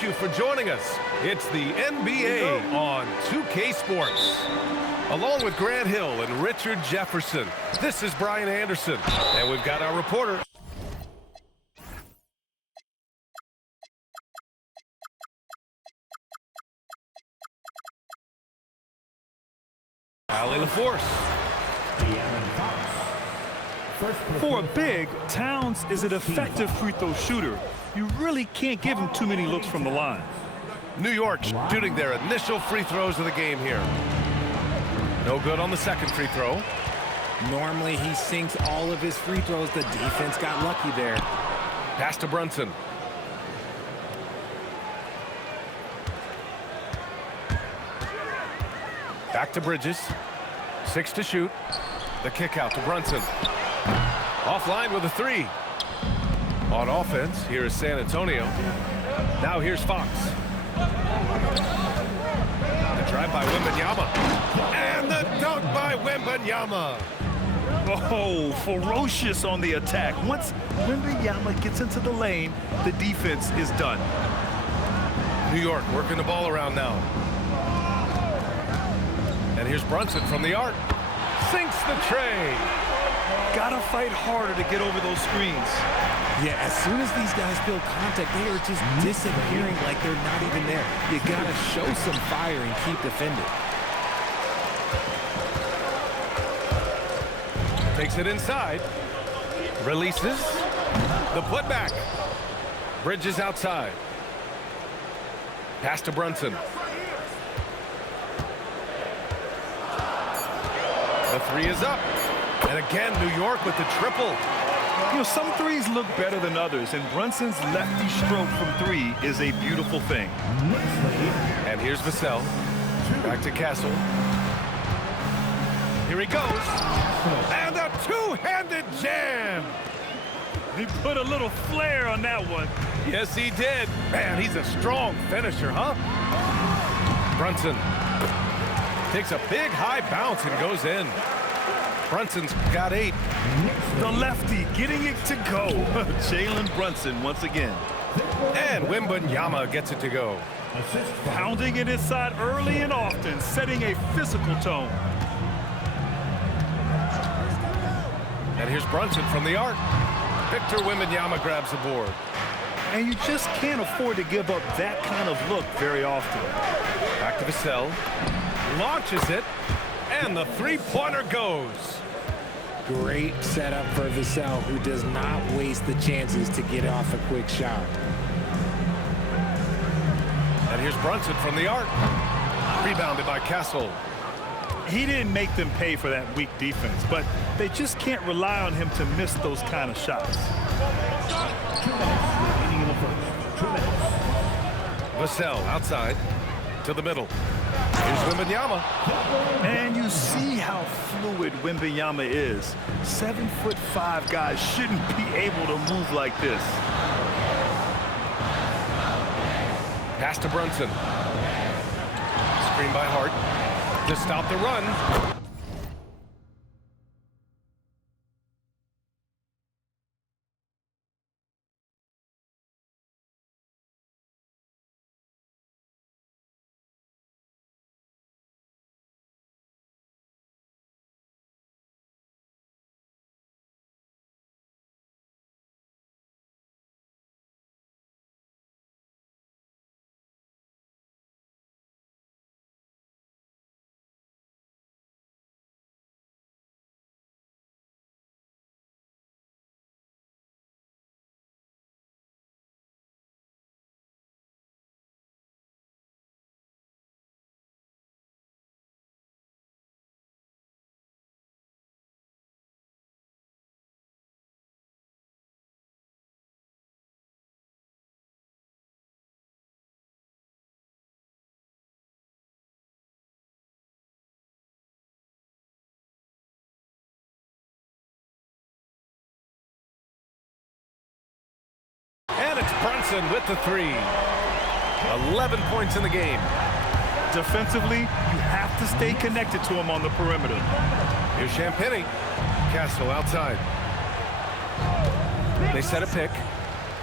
thank you for joining us. It's the NBA on 2K Sports. Along with Grant Hill and Richard Jefferson, this is Brian Anderson, and we've got our reporter. Allie LaForce. For a big, Towns is an effective free throw shooter. You really can't give him too many looks from the line. New York shooting their initial free throws of the game here. No good on the second free throw. Normally he sinks all of his free throws. The defense got lucky there. Pass to Brunson. Back to Bridges. 6 to shoot. The kick out to Brunson. Offline with a 3. On offense, here is San Antonio. Now here's Fox. The drive by Wembanyama. And the dunk by Wembanyama. Oh, ferocious on the attack. Once Wembanyama gets into the lane, the defense is done. New York working the ball around now. And here's Brunson from the arc. Sinks the tray. Gotta fight harder to get over those screens. Yeah, as soon as these guys feel contact, they are just disappearing like they're not even there. You gotta show some fire and keep defending. Takes it inside. Releases. The putback. Bridges outside. Pass to Brunson. The 3 is up. And again, New York with the triple. You know, some threes look better than others, and Brunson's lefty stroke from 3 is a beautiful thing. And here's Vassell. Back to Castle. Here he goes. And a two-handed jam. He put a little flair on that one. Yes, he did. Man, he's a strong finisher, huh? Brunson takes a big high bounce and goes in. Brunson's got 8. The lefty getting it to go. Jalen Brunson once again. And Wembanyama gets it to go. Pounding it inside early and often, setting a physical tone. And here's Brunson from the arc. Victor Wembanyama grabs the board. And you just can't afford to give up that kind of look very often. Back to Vassell. Launches it. And the three-pointer goes. Great setup for Vassell, who does not waste the chances to get off a quick shot. And here's Brunson from the arc. Rebounded by Castle. He didn't make them pay for that weak defense, but they just can't rely on him to miss those kind of shots. Vassell outside to the middle. Here's Wembanyama. And you see how fluid Wembanyama is. 7'5" guys shouldn't be able to move like this. Pass to Brunson. Screen by Hart to stop the run. And it's Brunson with the 3. 11 points in the game. Defensively, you have to stay connected to him on the perimeter. Here's Champagnie. Castle outside. They set a pick.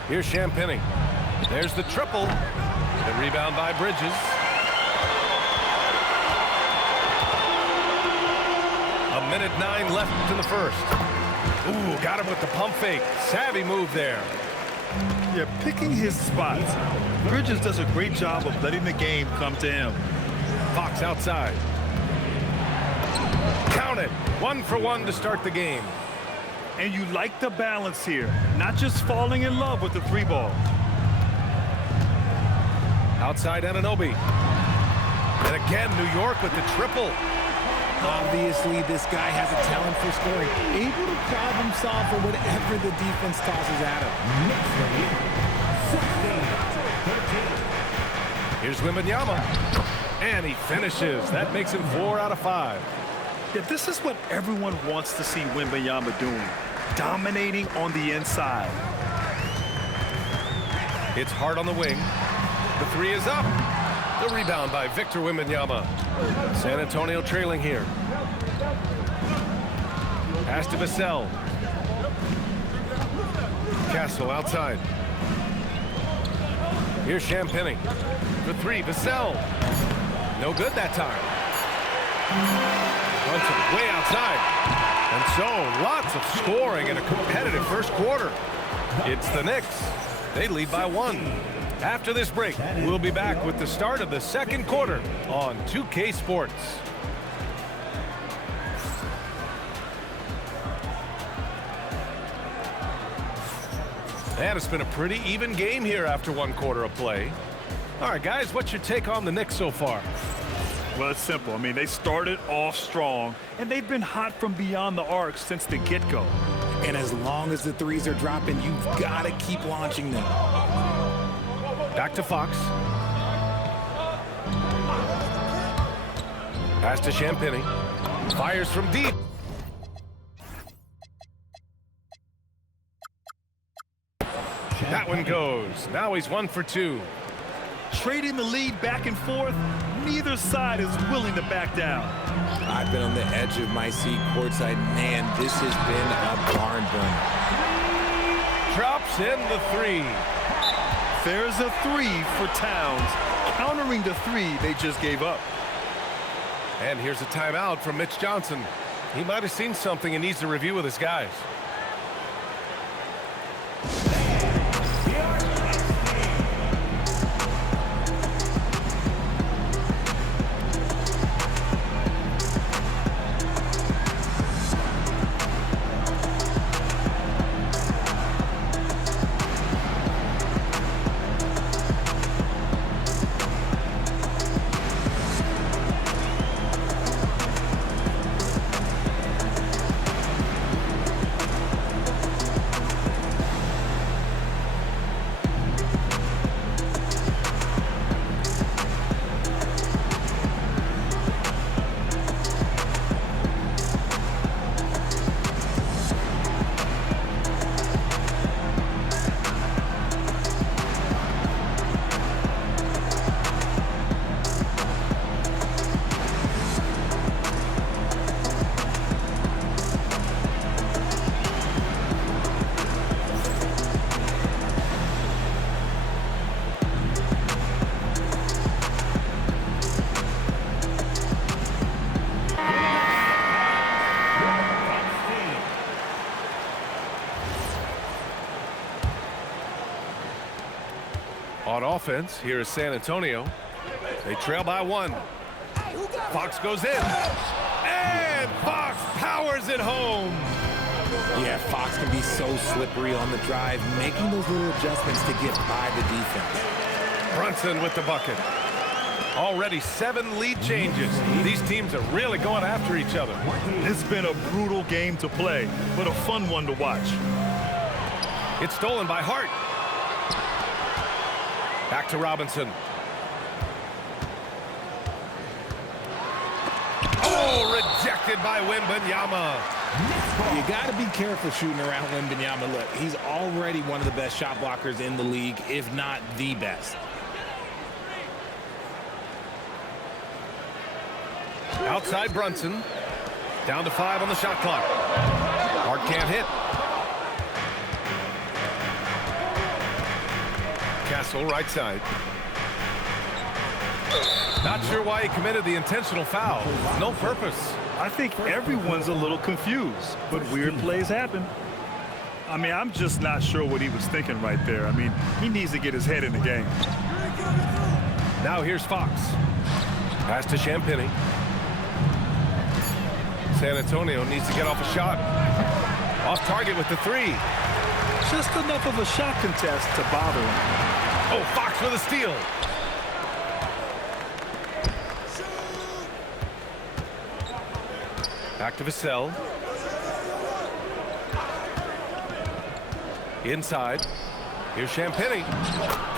Here's Champagnie. There's the triple. The rebound by Bridges. A minute 9 left in the first. Ooh, got him with the pump fake. Savvy move there. Yeah, picking his spots. Bridges does a great job of letting the game come to him. Fox outside. Count it. 1 for 1 to start the game. And you like the balance here. Not just falling in love with the 3-ball. Outside Anunoby. And again, New York with the triple. Obviously, this guy has a talent for scoring. Able to problem solve for whatever the defense tosses at him. Here's Wembanyama. And he finishes. That makes him 4 out of 5. Yeah, this is what everyone wants to see Wembanyama doing. Dominating on the inside. It's hard on the wing. The 3 is up. The rebound by Victor Wembanyama. San Antonio trailing here. Pass to Vassell. Castle outside. Here's Champagny. The 3, Vassell. No good that time. Brunson way outside. And so, lots of scoring in a competitive first quarter. It's the Knicks. They lead by 1. After this break, we'll be back with the start of the second quarter on 2K Sports. And it's been a pretty even game here after 1 quarter of play. All right, guys, what's your take on the Knicks so far? Well, it's simple. I mean, they started off strong, and they've been hot from beyond the arc since the get-go. And as long as the 3s are dropping, you've got to keep launching them. Back to Fox. Pass to Champagny. Fires from deep. That one goes. Now he's 1 for 2. Trading the lead back and forth, neither side is willing to back down. I've been on the edge of my seat courtside. Man, this has been a barn burner. Drops in the 3. There's a 3 for Towns, countering the 3 they just gave up. And here's a timeout from Mitch Johnson. He might have seen something and needs to review with his guys. On offense, here is San Antonio. They trail by 1. Fox goes in. And Fox powers it home. Yeah, Fox can be so slippery on the drive, making those little adjustments to get by the defense. Brunson with the bucket. Already 7 lead changes. These teams are really going after each other. It's been a brutal game to play, but a fun one to watch. It's stolen by Hart. Back to Robinson. Oh, rejected by Wembanyama. You got to be careful shooting around Wembanyama. Look, he's already one of the best shot blockers in the league, if not the best. Outside Brunson. Down to 5 on the shot clock. Hart can't hit. Castle right side. Not sure why he committed the intentional foul. No purpose. I think everyone's a little confused, but weird plays happen. I mean, I'm just not sure what he was thinking right there. I mean, he needs to get his head in the game. Now here's Fox. Pass to Champagny. San Antonio needs to get off a shot. Off target with the three. Just enough of a shot contest to bother him. Oh, Fox with a steal. Back to Vassell. Inside. Here's Champagny.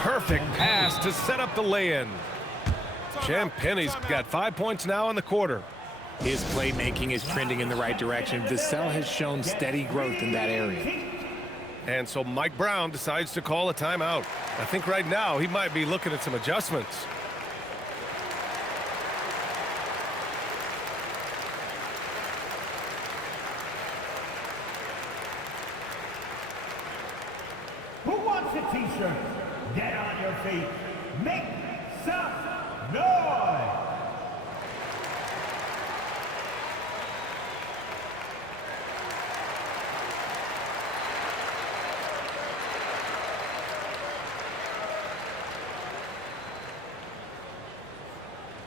Perfect pass to set up the lay-in. Champagny's got 5 points now in the quarter. His playmaking is trending in the right direction. Vassell has shown steady growth in that area. And so Mike Brown decides to call a timeout. I think right now he might be looking at some adjustments. Who wants a t-shirt? Get on your feet. Make some noise.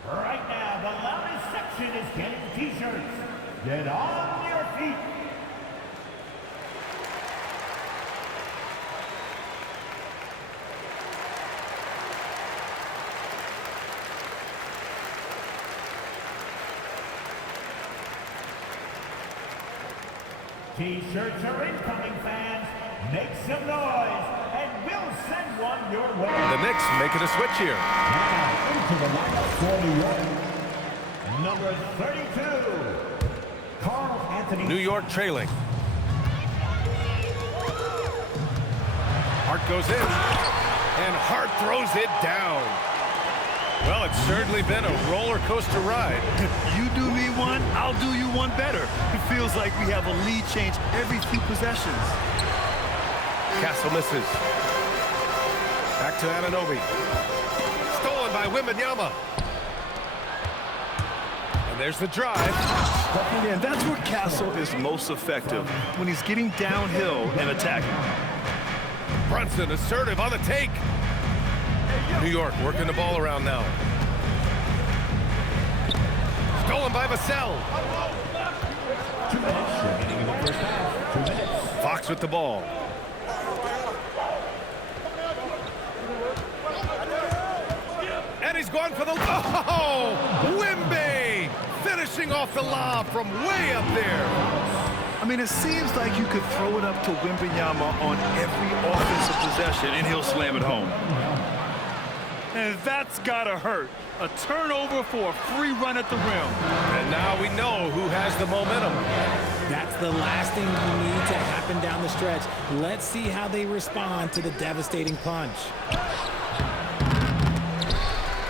Right now, the loudest section is getting t-shirts. Get on your feet. T-shirts are incoming, fans. Make some noise, and we'll send one your way. The Knicks making a switch here. Now into the lineup for New York. Number 32, Carl Anthony. New York trailing. Hart goes in, and Hart throws it down. Well, it's certainly been a roller coaster ride. You do me one, I'll do you one better. It feels like we have a lead change every few possessions. Castle misses. Back to Anunoby. Stolen by Wembanyama. And there's the drive. And that's where Castle is most effective, when he's getting downhill and attacking. Brunson assertive on the take. New York working the ball around now. Stolen by Vassell. 2 minutes remaining in the first half. 2 minutes. Fox with the ball. And he's going for the... Oh! Wemby! Finishing off the lob from way up there. I mean, it seems like you could throw it up to Wembanyama on every offensive possession, and he'll slam it home. And that's gotta hurt. A turnover for a free run at the rim. And now we know who has the momentum. That's the last thing you need to happen down the stretch. Let's see how they respond to the devastating punch.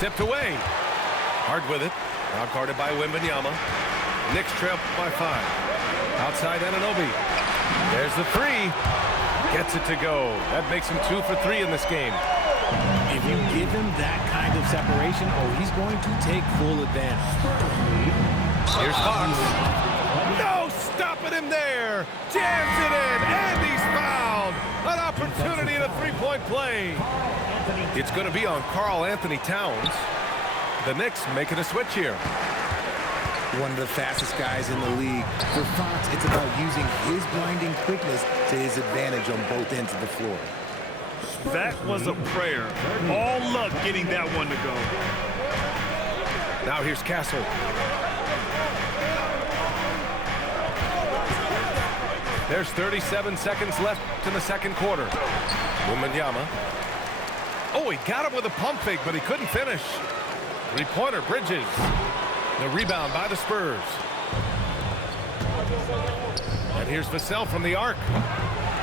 Tipped away. Hard with it. Now guarded by Wembanyama. Knicks trail by 5. Outside Anunoby. There's the three. Gets it to go. That makes him 2 for 3 in this game. If you give him that kind of separation, he's going to take full advantage. Here's Fox. No stopping him there. Jams it in, and he's fouled. An opportunity in a three-point play. It's going to be on Karl Anthony Towns. The Knicks making a switch here. One of the fastest guys in the league. For Fox, it's about using his blinding quickness to his advantage on both ends of the floor. That was a prayer. All luck getting that one to go. Now here's Castle. There's 37 seconds left in the second quarter. Wembanyama. Oh, he got him with a pump fake, but he couldn't finish. Three-pointer, Bridges. The rebound by the Spurs. And here's Vassell from the arc.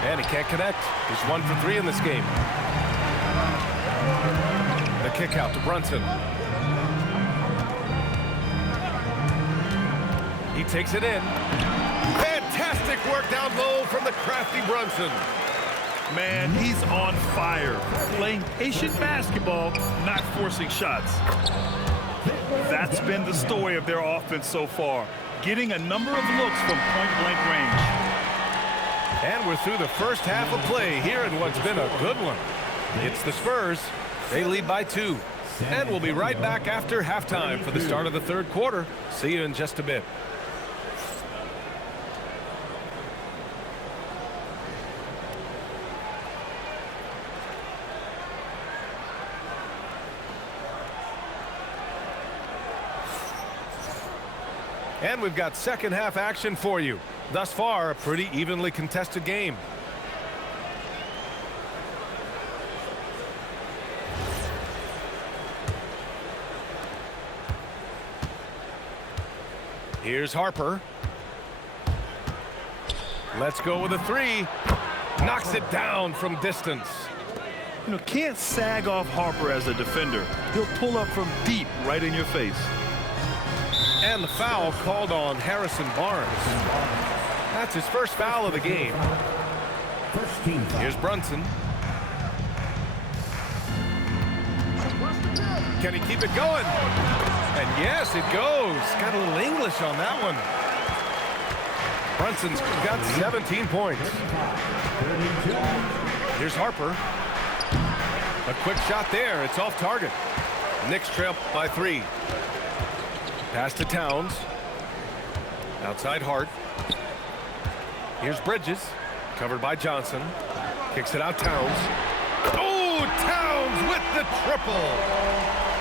And he can't connect. He's 1 for 3 in this game. The kick out to Brunson. He takes it in. Fantastic work down low from the crafty Brunson. Man, he's on fire. Playing patient basketball, not forcing shots. That's been the story of their offense so far, getting a number of looks from point-blank range. And we're through the first half of play here in what's been a good one. It's the Spurs. They lead by 2. And we'll be right back after halftime for the start of the third quarter. See you in just a bit. And we've got second half action for you. Thus far, a pretty evenly contested game. Here's Harper. Let's go with a 3. Knocks it down from distance. You know, can't sag off Harper as a defender. He'll pull up from deep right in your face. And the foul called on Harrison Barnes. That's his first foul of the game. First team foul. Here's Brunson. Can he keep it going? And yes, it goes. Got a little English on that one. Brunson's got 17 points. Here's Harper. A quick shot there. It's off target. Knicks trail by 3. Pass to Towns. Outside Hart. Here's Bridges. Covered by Johnson. Kicks it out Towns. Oh, Towns with the triple.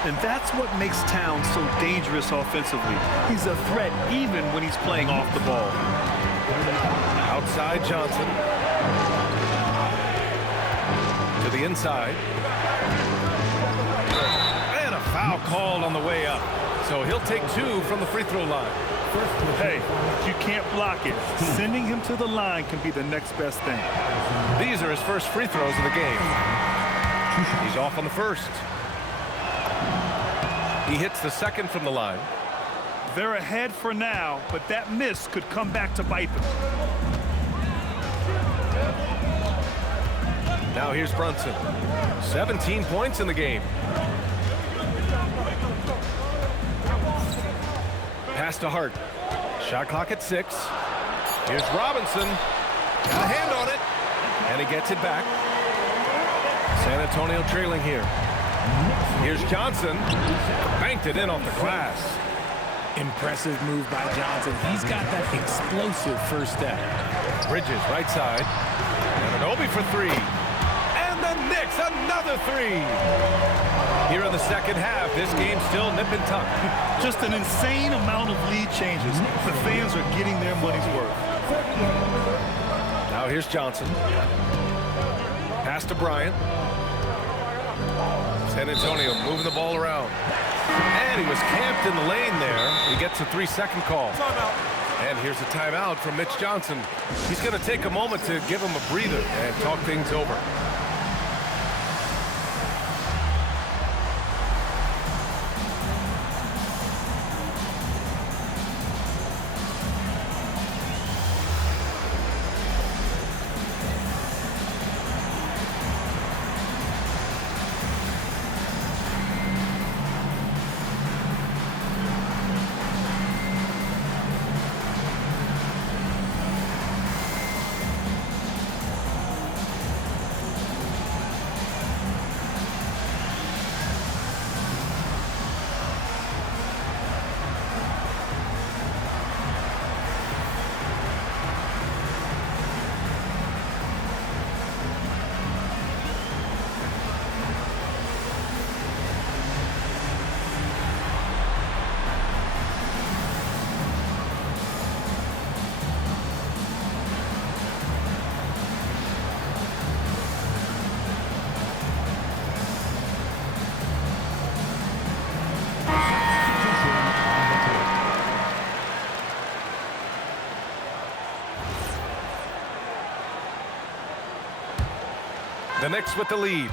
And that's what makes Towns so dangerous offensively. He's a threat even when he's playing off the ball. Outside Johnson. To the inside. And a foul called on the way up. So he'll take 2 from the free throw line. Hey, you can't block it. Sending him to the line can be the next best thing. These are his first free throws of the game. He's off on the first. He hits the second from the line. They're ahead for now, but that miss could come back to bite them. Now here's Brunson. 17 points in the game. Pass to Hart. Shot clock at 6. Here's Robinson. Got a hand on it. And he gets it back. San Antonio trailing here. Here's Johnson. Banked it in off the glass. Impressive move by Johnson. He's got that explosive first step. Bridges, right side. And an Obi for 3. And the Knicks, another 3. Here in the second half, this game's still nip and tuck. Just an insane amount of lead changes. The fans are getting their money's worth. Now here's Johnson. Pass to Bryant. San Antonio moving the ball around. And he was camped in the lane there. He gets a 3-second call. And here's a timeout from Mitch Johnson. He's going to take a moment to give him a breather and talk things over. The Knicks with the lead.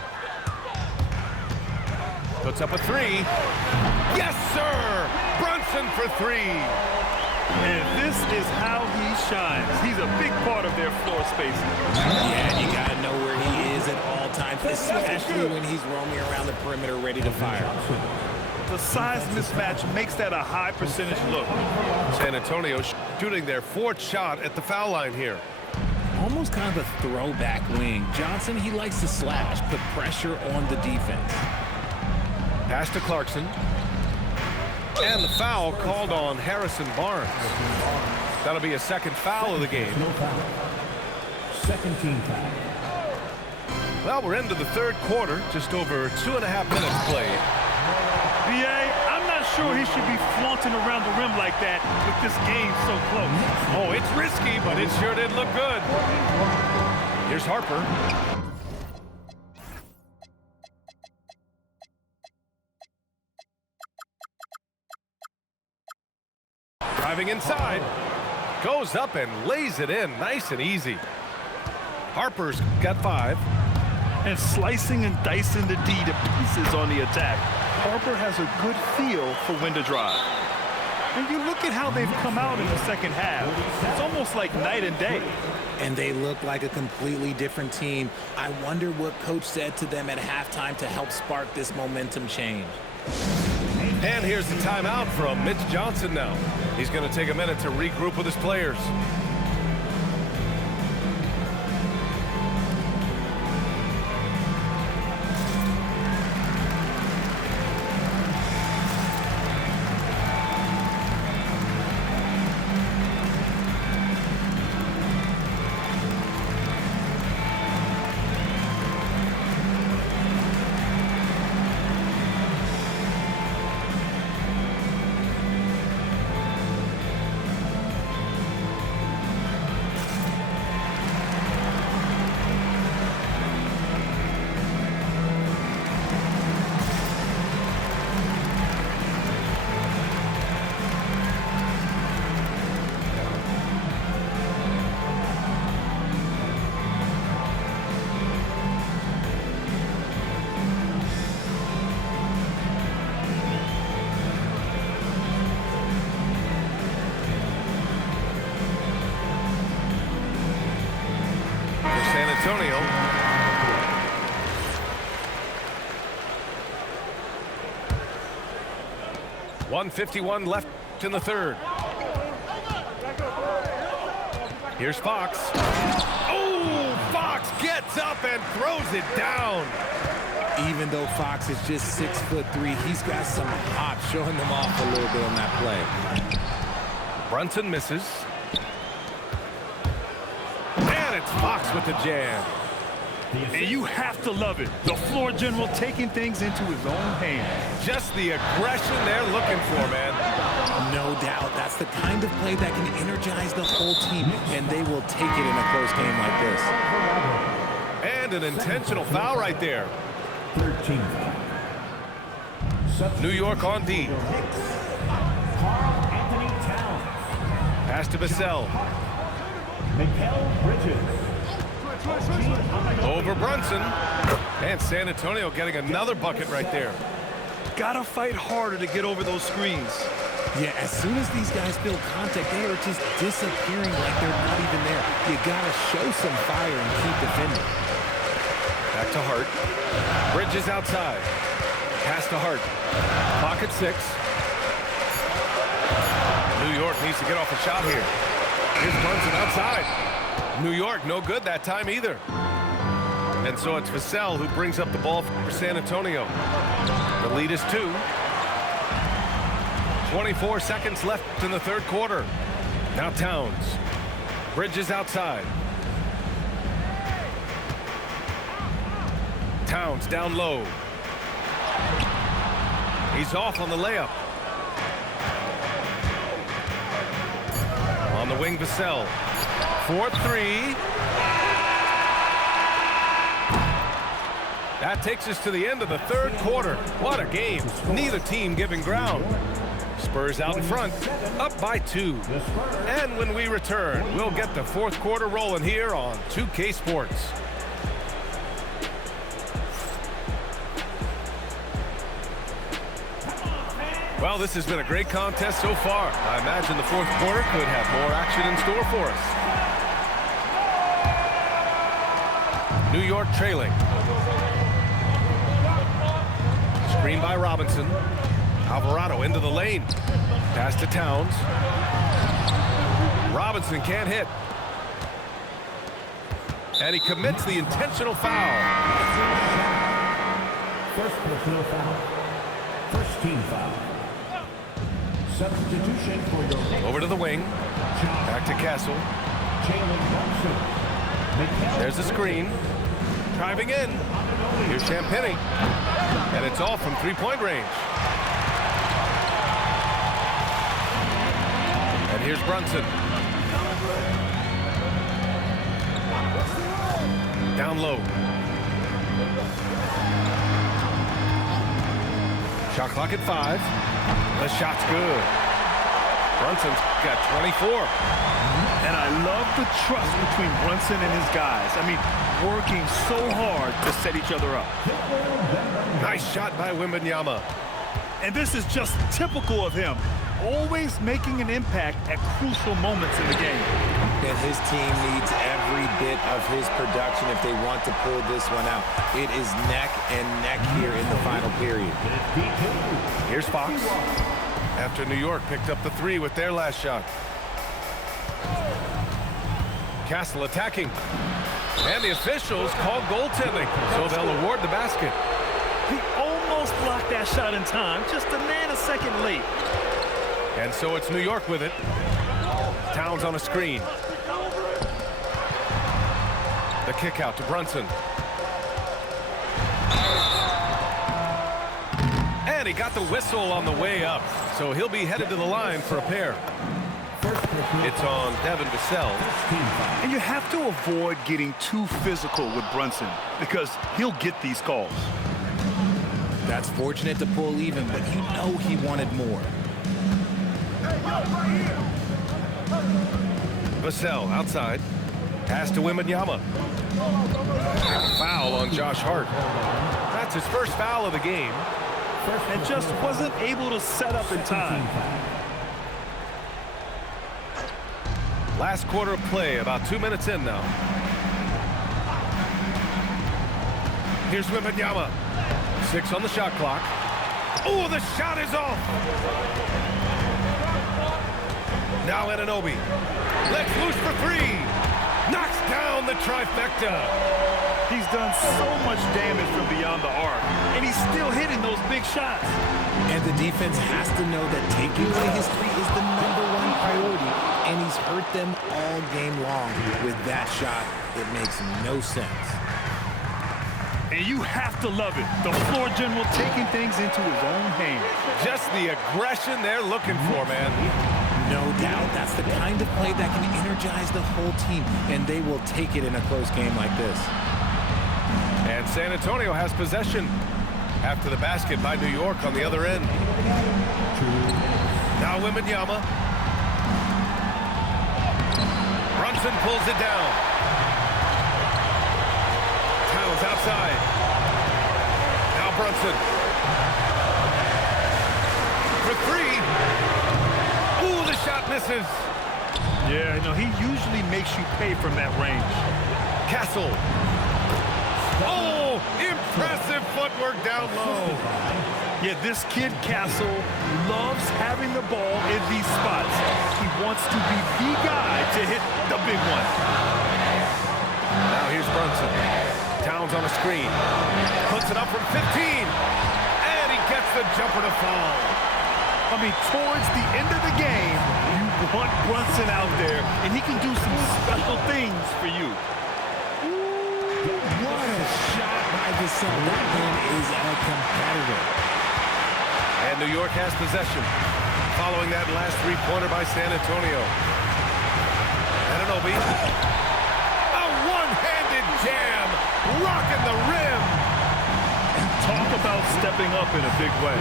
Puts up a 3. Yes, sir! Brunson for 3. And this is how he shines. He's a big part of their floor space. Yeah, and you got to know where he is at all times, especially when he's roaming around the perimeter ready to fire. The size mismatch makes that a high percentage look. San Antonio shooting their 4th shot at the foul line here. Almost kind of a throwback wing. Johnson, he likes to slash, put pressure on the defense. Pass to Clarkson. And the foul called on Harrison Barnes. That'll be a 2nd foul of the game. No foul. 2nd team foul. Well, we're into the 3rd quarter. Just over 2.5 minutes played. B.A., I'm not sure he should be flaunting around the rim like that with this game so close. Oh, it's risky, but it sure did look good. Here's Harper. Driving inside. Goes up and lays it in nice and easy. Harper's got 5. And slicing and dicing the D to pieces on the attack. Harper has a good feel for when to drive. And you look at how they've come out in the 2nd half. It's almost like night and day. And they look like a completely different team. I wonder what coach said to them at halftime to help spark this momentum change. And here's the timeout from Mitch Johnson now. He's going to take a minute to regroup with his players. Antonio. .151 left in the 3rd. Here's Fox. Oh, Fox gets up and throws it down. Even though Fox is just 6'3", he's got some hop, showing them off a little bit on that play. Brunson misses. And it's Fox with the jam. And you have to love it. The floor general taking things into his own hands. Just the aggression they're looking for, man. No doubt. That's the kind of play that can energize the whole team, and they will take it in a close game like this. And an intentional foul right there. 13. New York on D. Karl-Anthony Towns. Pass to Vassell. Mikal Bridges. Over Brunson. And San Antonio getting another bucket right there. Gotta fight harder to get over those screens. Yeah, as soon as these guys feel contact, they are just disappearing like they're not even there. You gotta show some fire and keep defending. Back to Hart. Bridges outside. Pass to Hart. Pocket 6. New York needs to get off a shot here. Here's Brunson outside. New York, no good that time either. And so it's Vassell who brings up the ball for San Antonio. The lead is 2. 24 seconds left in the 3rd quarter. Now Towns. Bridges outside. Towns down low. He's off on the layup. On the wing, Vassell. 4-3. That takes us to the end of the 3rd quarter. What a game. Neither team giving ground. Spurs out in front, up by 2. And when we return, we'll get the 4th quarter rolling here on 2K Sports. Well, this has been a great contest so far. I imagine the 4th quarter could have more action in store for us. New York trailing. Screen by Robinson. Alvarado into the lane. Pass to Towns. Robinson can't hit. And he commits the intentional foul. First personal foul. First team foul. Substitution for your next. Over to the wing. Back to Castle. There's the screen. Driving in. Here's Champagny. And it's all from three-point range. And here's Brunson. Down low. Shot clock at 5. The shot's good. Brunson's got 24. And I love the trust between Brunson and his guys. I mean, working so hard to set each other up. Nice shot by Wembanyama. And this is just typical of him. Always making an impact at crucial moments in the game. And his team needs every bit of his production if they want to pull this one out. It is neck and neck here in the final period. Here's Fox. After New York picked up the 3 with their last shot. Castle attacking. And the officials called goaltending, so they'll award the basket. He almost blocked that shot in time, just a nanosecond late. And so it's New York with it. Towns on a screen. The kick out to Brunson. And he got the whistle on the way up, so he'll be headed to the line for a pair. It's on Devin Vassell. And you have to avoid getting too physical with Brunson because he'll get these calls. That's fortunate to pull even, but you know he wanted more. Vassell outside. Pass to Wembanyama. Foul on Josh Hart. That's his first foul of the game. And just wasn't able to set up in time. Last quarter of play, about 2 minutes in now. Here's Wembanyama. 6 on the shot clock. Oh, the shot is off. Now Anunoby. Let's loose for 3. Knocks down the trifecta. He's done so much damage from beyond the arc, and he's still hitting those big shots. And the defense has to know that taking away his 3 is the #1 priority, and he's hurt them all game long. With that shot, it makes no sense. And you have to love it. The floor general taking things into his own hands. Just the aggression they're looking for, man. No doubt. That's the kind of play that can energize the whole team, and they will take it in a close game like this. And San Antonio has possession after the basket by New York on the other end. Now Wembanyama. Brunson pulls it down. Towns outside. Now Brunson. For 3. Ooh, the shot misses. Yeah, no, he usually makes you pay from that range. Castle. Oh, impressive footwork down low. Yeah, this kid, Castle, loves having the ball in these spots. He wants to be the guy to hit the big one. Now here's Brunson. Towns on a screen. Puts it up from 15. And he gets the jumper to fall. I mean, towards the end of the game, you want Brunson out there, and he can do some special things for you. What a shot by Vassell. That man is a competitor. And New York has possession. Following that last three-pointer by San Antonio. Anunoby. A one-handed jam. Rocking the rim. And talk about stepping up in a big way.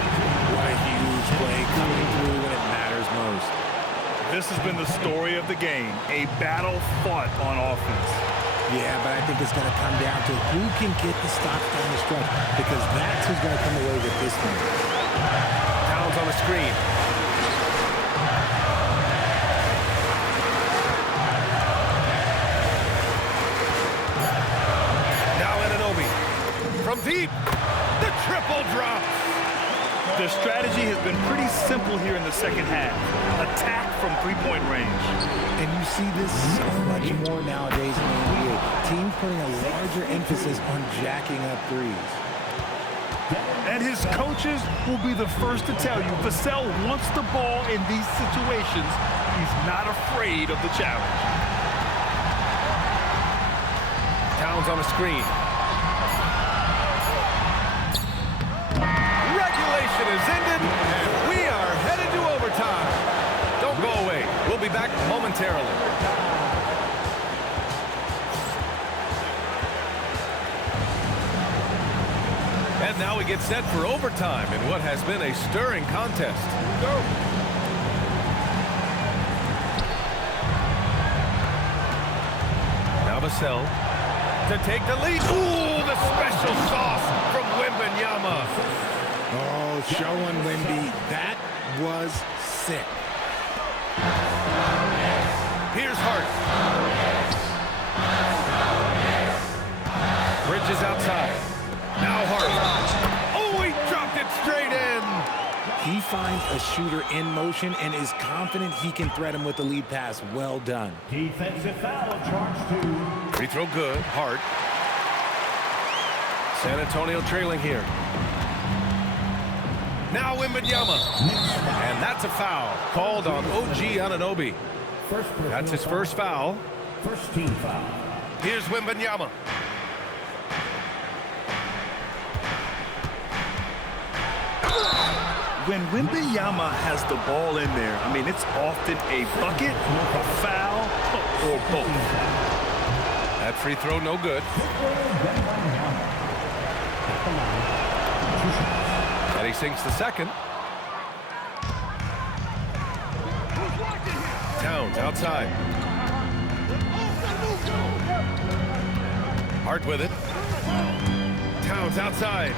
What a huge play coming through when it matters most. This has been the story of the game. A battle fought on offense. Yeah, but I think it's going to come down to who can get the stops down the stretch, because that's who's going to come away with this one. Towns on the screen. Now Anunoby. From deep, the triple drops. This strategy has been pretty simple here in the second half. Attack from three-point range. And you see this so much more nowadays in the NBA. Teams putting a larger emphasis on jacking up threes. And his coaches will be the first to tell you, Vassell wants the ball in these situations. He's not afraid of the challenge. Towns on a screen. Regulation is ended, and we are headed to overtime. Don't go away. We'll be back momentarily. And now we get set for overtime in what has been a stirring contest. Go. Now Vassell to take the lead. Ooh, the special sauce from Wembanyama. Oh, showing Wemby. That was sick. Here's Hart. Bridges outside. Now Hart. Oh, he dropped it straight in. He finds a shooter in motion and is confident he can threat him with the lead pass. Well done. Defensive foul charged to. Free throw good. Hart. San Antonio trailing here. Now Wembanyama. And that's a foul called on OG Anunoby. That's his first foul. First team foul. Here's Wembanyama. When Wembanyama has the ball in there, I mean, it's often a bucket, a foul, or both. That free throw no good. And he sinks the second. Towns outside. Hart with it. Towns outside.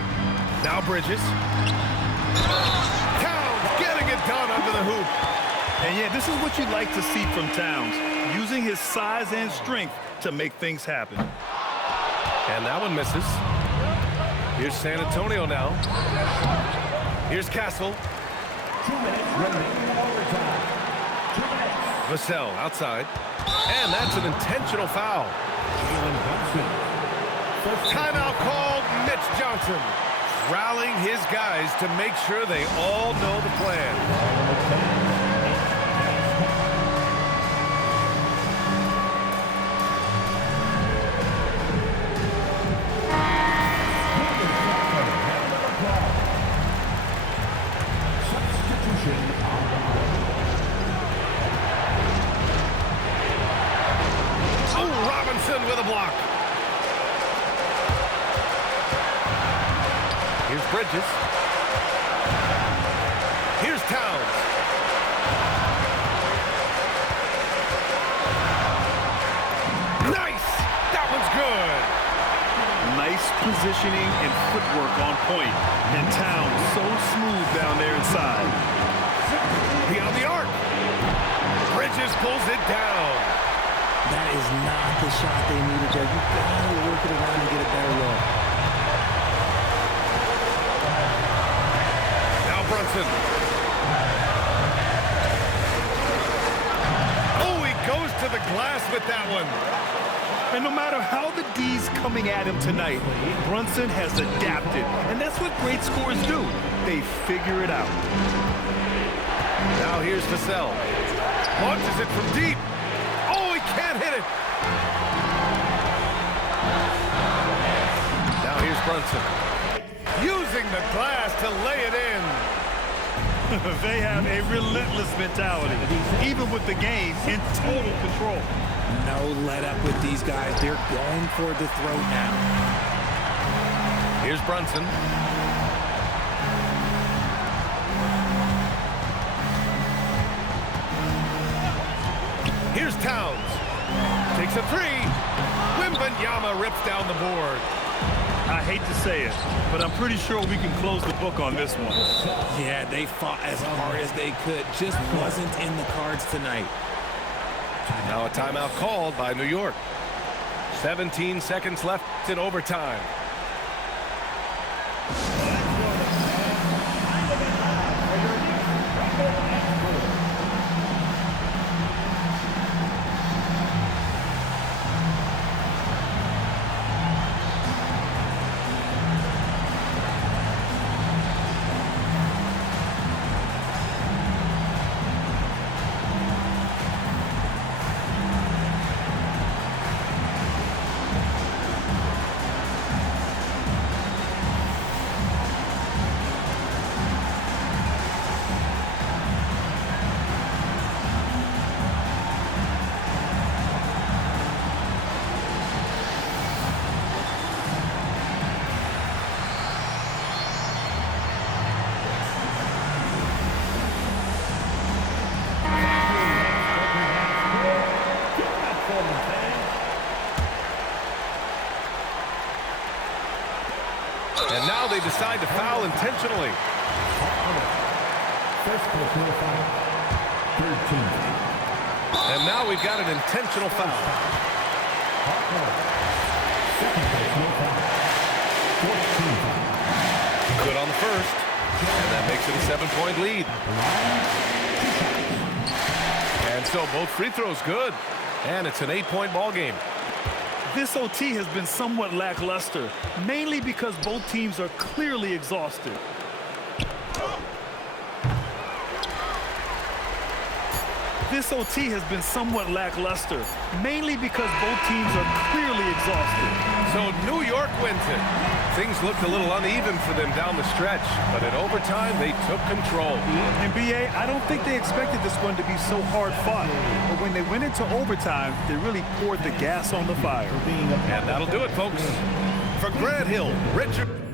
Now Bridges. Towns getting it done under the hoop. And yeah, this is what you'd like to see from Towns, using his size and strength to make things happen. And that one misses. Here's San Antonio now. Here's Castle. 2 minutes remaining in overtime. 2 minutes. Vassell outside. And that's an intentional foul. Jalen Brunson. Timeout called. Mitch Johnson rallying his guys to make sure they all know the plan. Oh, Robinson with a block. Here's Bridges. Here's Towns. Nice! That one's good. Nice positioning and footwork on point. And Towns so smooth down there inside. Beyond the arc. Bridges pulls it down. That is not the shot they needed there. You gotta work it around and get a better look. Now Brunson. Oh, he goes to the glass with that one. And no matter how the D's coming at him tonight, Brunson has adapted. And that's what great scorers do. They figure it out. Now here's Vassell. Launches it from deep. Oh, he can't hit it. Now here's Brunson. Using the glass to lay it in. They have a relentless mentality, even with the game in total control. No let up with these guys. They're going for the throat now. Here's Brunson. Here's Towns. Takes a three. Wembanyama rips down the board. I hate to say it, but I'm pretty sure we can close the book on this one. Yeah, they fought as hard as they could. Just wasn't in the cards tonight. Now a timeout called by New York. 17 seconds left in overtime. First personal foul. Third team. And now we've got an intentional foul. Second personal foul. Fourth team foul. Good on the first. And that makes it a 7-point lead. And so both free throws good. And it's an 8-point ball game. This OT has been somewhat lackluster, mainly because both teams are clearly exhausted. This OT has been somewhat lackluster, mainly because both teams are clearly exhausted. So New York wins it. Things looked a little uneven for them down the stretch, but at overtime, they took control. NBA, I don't think they expected this one to be so hard-fought, but when they went into overtime, they really poured the gas on the fire. And that'll do it, folks. For Grant Hill, Richard...